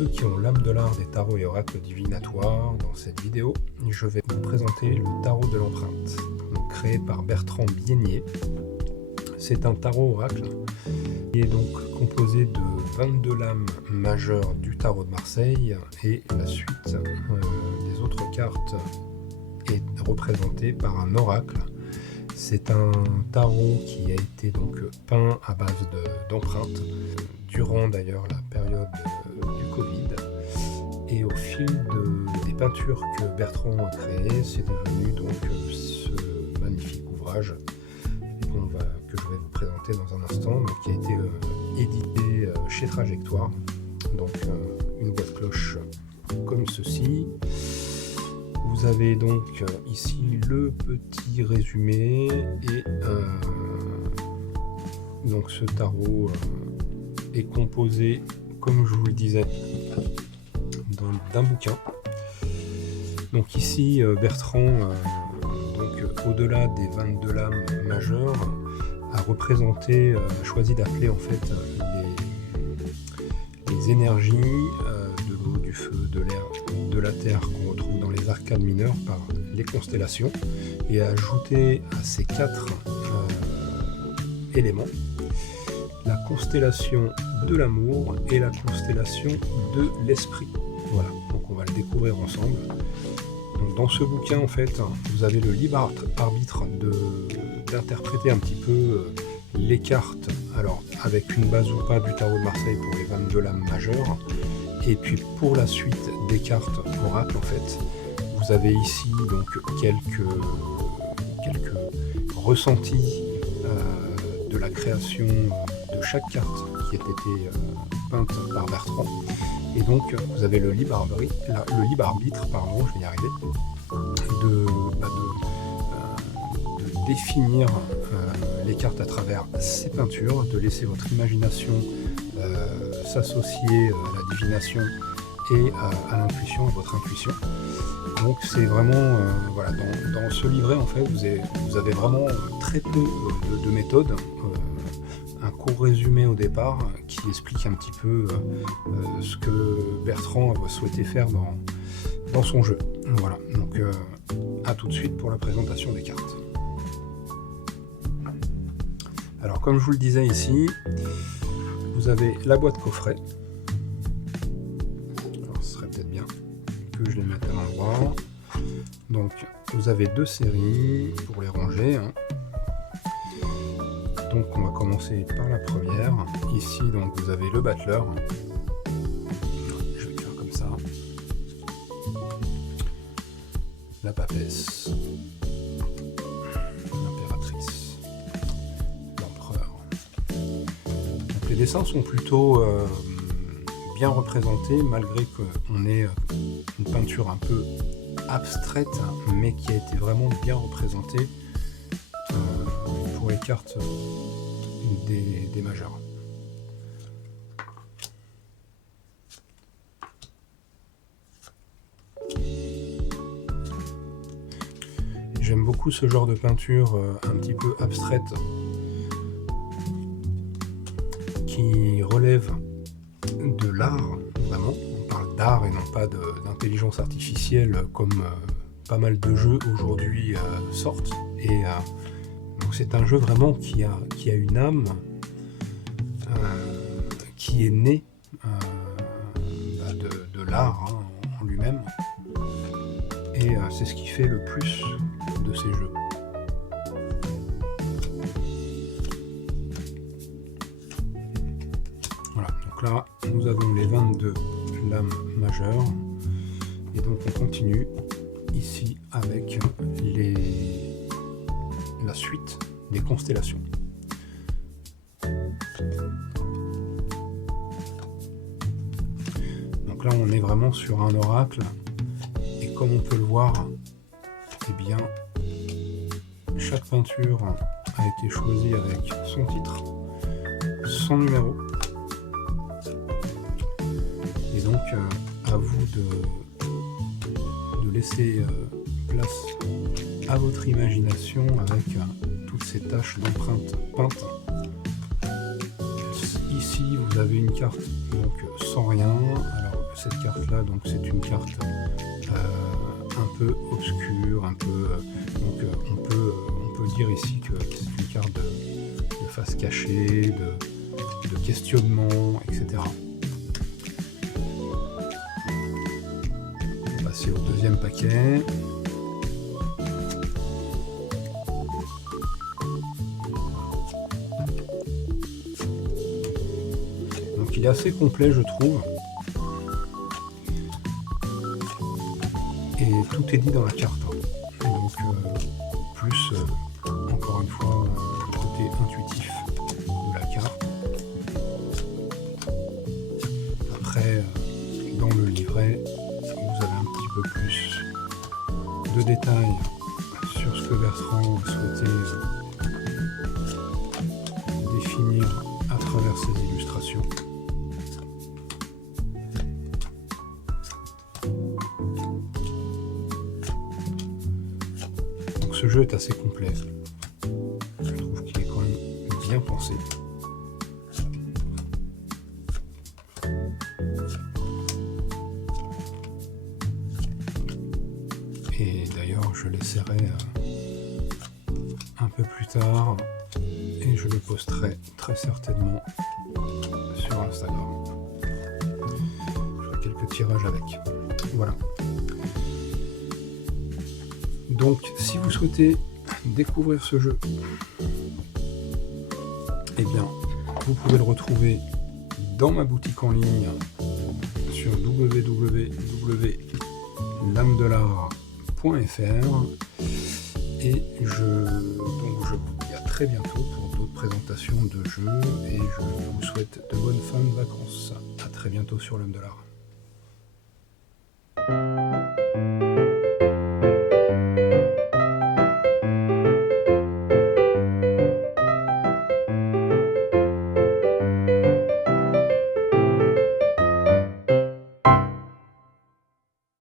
ceux qui ont l'âme de l'art des tarots et oracles divinatoires. Dans cette vidéo, je vais vous présenter le tarot de l'empreinte, créé par Bertrand Bienier. C'est un tarot oracle qui est donc composé de 22 lames majeures du tarot de Marseille, et la suite des autres cartes est représentée par un oracle. C'est un tarot qui a été donc peint à base d'empreintes durant d'ailleurs la période du Covid, et au fil des peintures que Bertrand a créées, c'est devenu donc ce magnifique ouvrage que je vais vous présenter dans un instant, donc, qui a été édité chez Trajectoire. Donc une boîte cloche comme ceci. Vous avez donc ici le petit résumé, et donc ce tarot est composé, comme je vous le disais, d'un bouquin. Donc ici Bertrand, au-delà des 22 lames majeures, a représenté, choisi d'appeler en fait les énergies de l'eau, du feu, de l'air, de la terre qu'on retrouve dans les arcanes mineurs par les constellations, et a ajouté à ces 4 éléments la constellation de l'amour et la constellation de l'esprit. Voilà, donc on va le découvrir ensemble. Donc dans ce bouquin, en fait, vous avez le libre arbitre d'interpréter un petit peu les cartes, alors avec une base ou pas du tarot de Marseille pour les 22 lames majeures, et puis pour la suite des cartes oracles, en fait, vous avez ici donc quelques ressentis de la création de chaque carte qui a été peinte par Bertrand. Et donc vous avez le libre arbitre, je vais y arriver, de définir les cartes à travers ces peintures, de laisser votre imagination s'associer à la divination et à l'intuition, à votre intuition. Donc c'est vraiment, voilà, dans ce livret en fait, vous avez vraiment très peu de méthodes. Un court résumé au départ qui explique un petit peu ce que Bertrand souhaitait faire dans son jeu. Voilà, donc à tout de suite pour la présentation des cartes. Alors comme je vous le disais ici, vous avez la boîte coffret. Alors ce serait peut-être bien que je les mette à l'endroit. Donc vous avez 2 séries pour les ranger, hein. Donc on va commencer par la première. Ici donc vous avez le battleur. Je vais faire comme ça. La papesse. L'impératrice. L'empereur. Donc les dessins sont plutôt bien représentés, malgré qu'on ait une peinture un peu abstraite, mais qui a été vraiment bien représentée pour les cartes des majeures. J'aime beaucoup ce genre de peinture un petit peu abstraite qui relève de l'art, vraiment. On parle d'art et non pas d'intelligence artificielle comme pas mal de jeux aujourd'hui sortent. Et donc c'est un jeu vraiment qui a une âme, qui est né de l'art, hein, en lui-même, et c'est ce qui fait le plus de ces jeux. Voilà, donc là nous avons les 22 lames majeures, et donc on continue ici avec la suite des constellations. Donc là on est vraiment sur un oracle, et comme on peut le voir, eh bien chaque peinture a été choisie avec son titre, son numéro, et donc à vous de laisser place à votre imagination avec toutes ces taches d'empreintes peintes. Ici vous avez une carte donc sans rien. Alors cette carte-là, donc c'est une carte un peu obscure, un peu, donc on peut dire ici que c'est une carte de face cachée, de questionnement, etc. On va passer au deuxième paquet. Donc il est assez complet, je trouve. Et tout est dit dans la carte. Donc plus, encore une fois, le côté intuitif de la carte. Après, dans le livret, vous avez un petit peu plus de détails sur ce que Bertrand souhaitait définir à travers ses illustrations. Donc ce jeu est assez complet. Je trouve qu'il est quand même bien pensé. Et d'ailleurs, je l'essaierai un peu plus tard et je le posterai très certainement sur Instagram. Je ferai quelques tirages avec. Voilà. Donc, si vous souhaitez découvrir ce jeu, eh bien, vous pouvez le retrouver dans ma boutique en ligne sur www.lamedelart.fr et je vous dis à très bientôt pour d'autres présentations de jeux et je vous souhaite de bonnes fins de vacances. À très bientôt sur L'Âme de l'Art.